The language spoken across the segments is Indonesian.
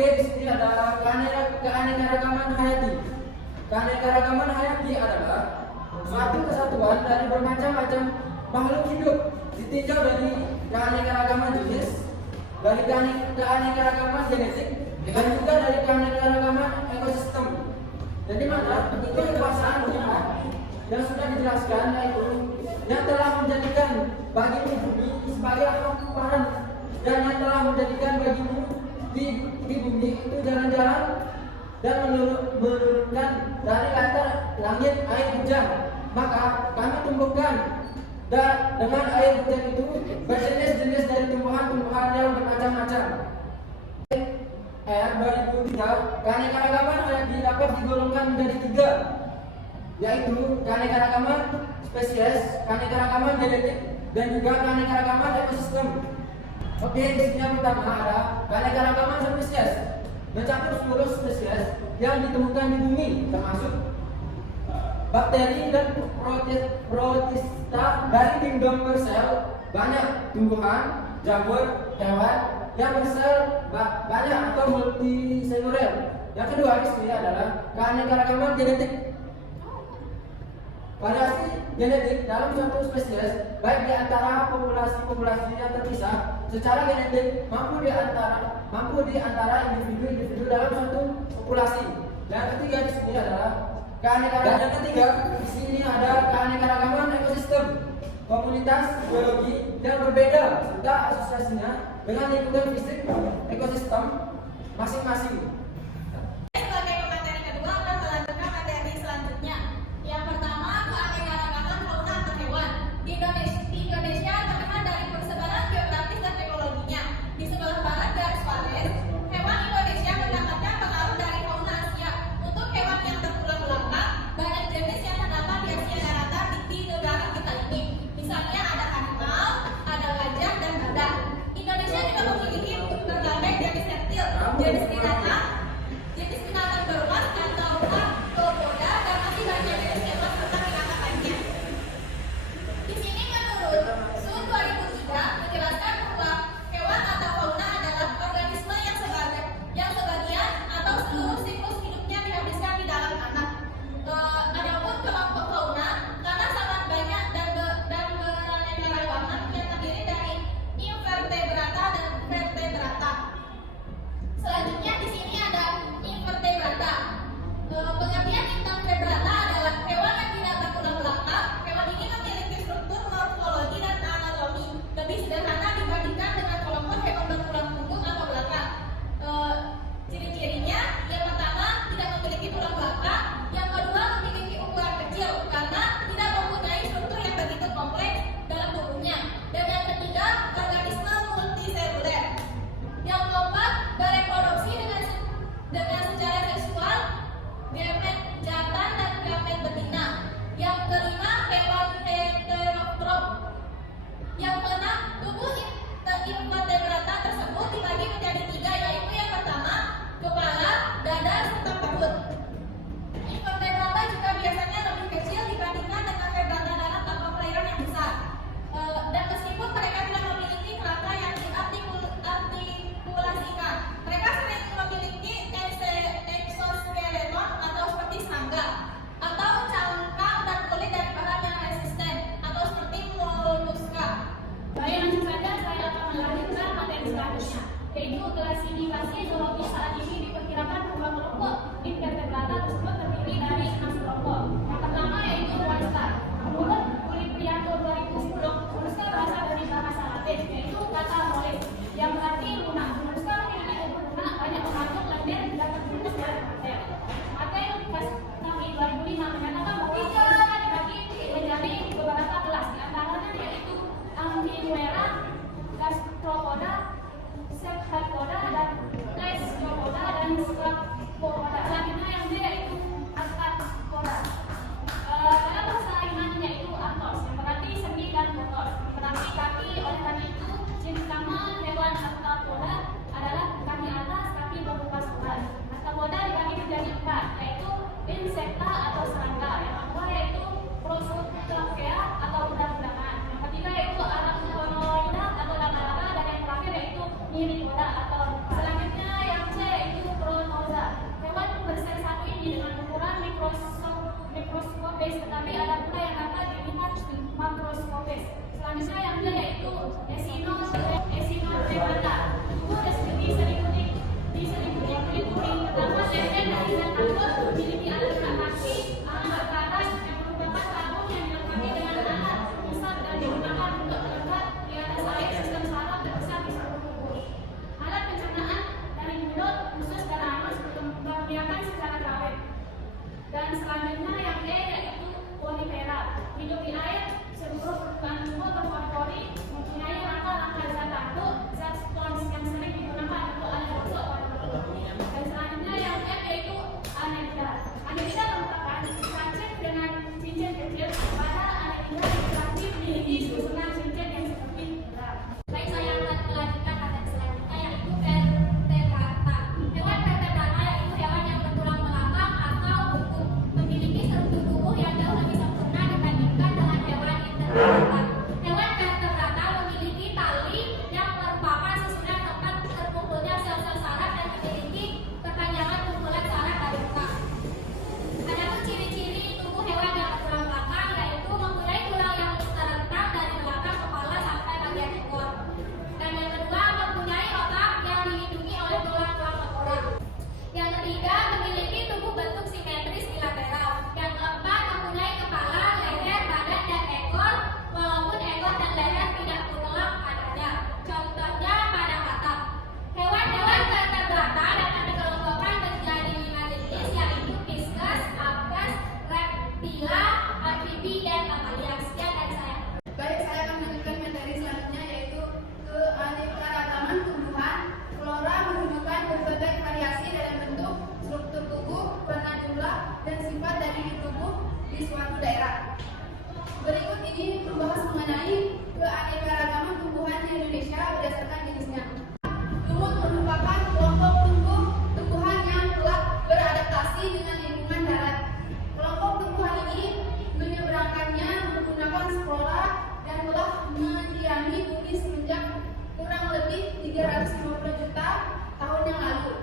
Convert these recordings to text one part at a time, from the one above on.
Oke, di sini ada keanekaragaman hayati. Keanekaragaman hayati adalah suatu kesatuan dari bermacam-macam makhluk hidup ditinjau dari keanekaragaman jenis, dari keanekaragaman genetik, dan juga dari keanekaragaman ekosistem. Jadi mana itu kekuasaan Tuhan yang sudah dijelaskan, yaitu yang telah menjadikan bagimu bumi sebagai hamparan, dan yang telah menjadikan bagimu di bumi itu jalan-jalan dan menurunkan dari latar langit air hujan. Maka kami tumbuhkan dengan air hujan itu berjenis-jenis dari tumbuhan-tumbuhan yang bermacam-macam. 2003, keanekaragaman hayati dapat digolongkan menjadi 3, yaitu keanekaragaman spesies, keanekaragaman genetik, dan juga keanekaragaman ekosistem. Oke, di sini yang pertama ada keanekaragaman spesies, mencakup seluruh spesies yang ditemukan di bumi, termasuk bakteri dan protista dari kingdom bersel, banyak tumbuhan, jamur, hewan yang bersel banyak atau multiseluler. Yang kedua di sini adalah keanekaragaman genetik. Variasi genetik dalam suatu spesies, baik di antara populasi yang terpisah secara genetik mampu di antara individu dalam suatu populasi. Yang ketiga di sini adalah keanekaragaman ekosistem, komunitas biologi yang berbeda serta asosiasinya dengan lingkungan fisik ekosistem masing-masing. Sebagai pemateri kedua akan melanjutkan materi selanjutnya. Yang pertama, keanekaragaman fauna atau hewan. Di Indonesia terkenal dari persebaran geografis dan ekologinya. Di sebelah barat garis Wales, hewan Indonesia mendapatkan pengaruh dari fauna Asia. Untuk hewan yang terpulang belakang, banyak jenis yang terdapat di Asia daratan di negara kita ini. Misalnya ada harimau, ada gajah dan badak. Indonesia juga memiliki berbagai jenis reptil, jenis binatang, mengenai keanekaragaman tumbuhan di Indonesia berdasarkan jenisnya. Lumut merupakan kelompok tumbuhan yang telah beradaptasi dengan lingkungan darat. Kelompok tumbuhan ini menyeberangkannya menggunakan spora dan telah mendiami bumi semenjak kurang lebih 350 juta tahun yang lalu.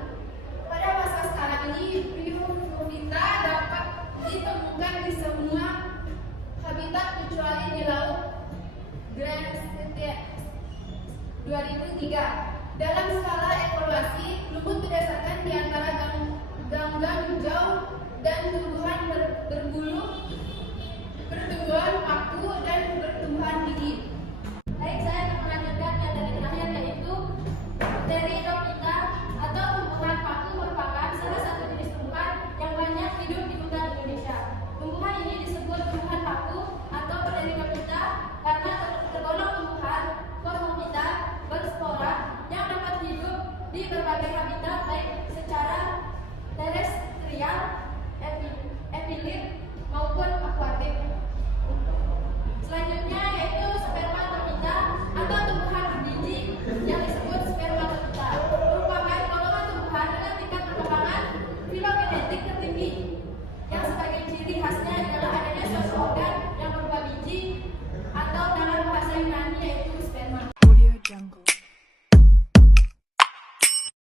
Pada masa sekarang ini, Bryophyta dapat ditemukan di semua habitat kecuali di Laut Grand State 2003. Dalam skala evaluasi, lumut berdasarkan di antara ganggang hijau dan tumbuhan berbulu, pertumbuhan paku, dan pertumbuhan gigi. Baik, saya akan melanjutkan yang dari terakhir, yaitu Pteridophyta atau tumbuhan paku merupakan salah satu jenis tumbuhan yang banyak hidup di hutan Indonesia. Tumbuhan ini disebut tumbuhan paku atau Pteridophyta karena tergolong tumbuhan Phormiphyta berspora yang dapat hidup di berbagai habitat baik secara terestrial, epilit maupun akuatik. Selanjutnya yaitu Spermatophyta atau tumbuhan berbiji yang disebut Spermatophyta, merupakan golongan tumbuhan dengan tingkat perkembangan filogenetik tertinggi yang sebagai ciri khasnya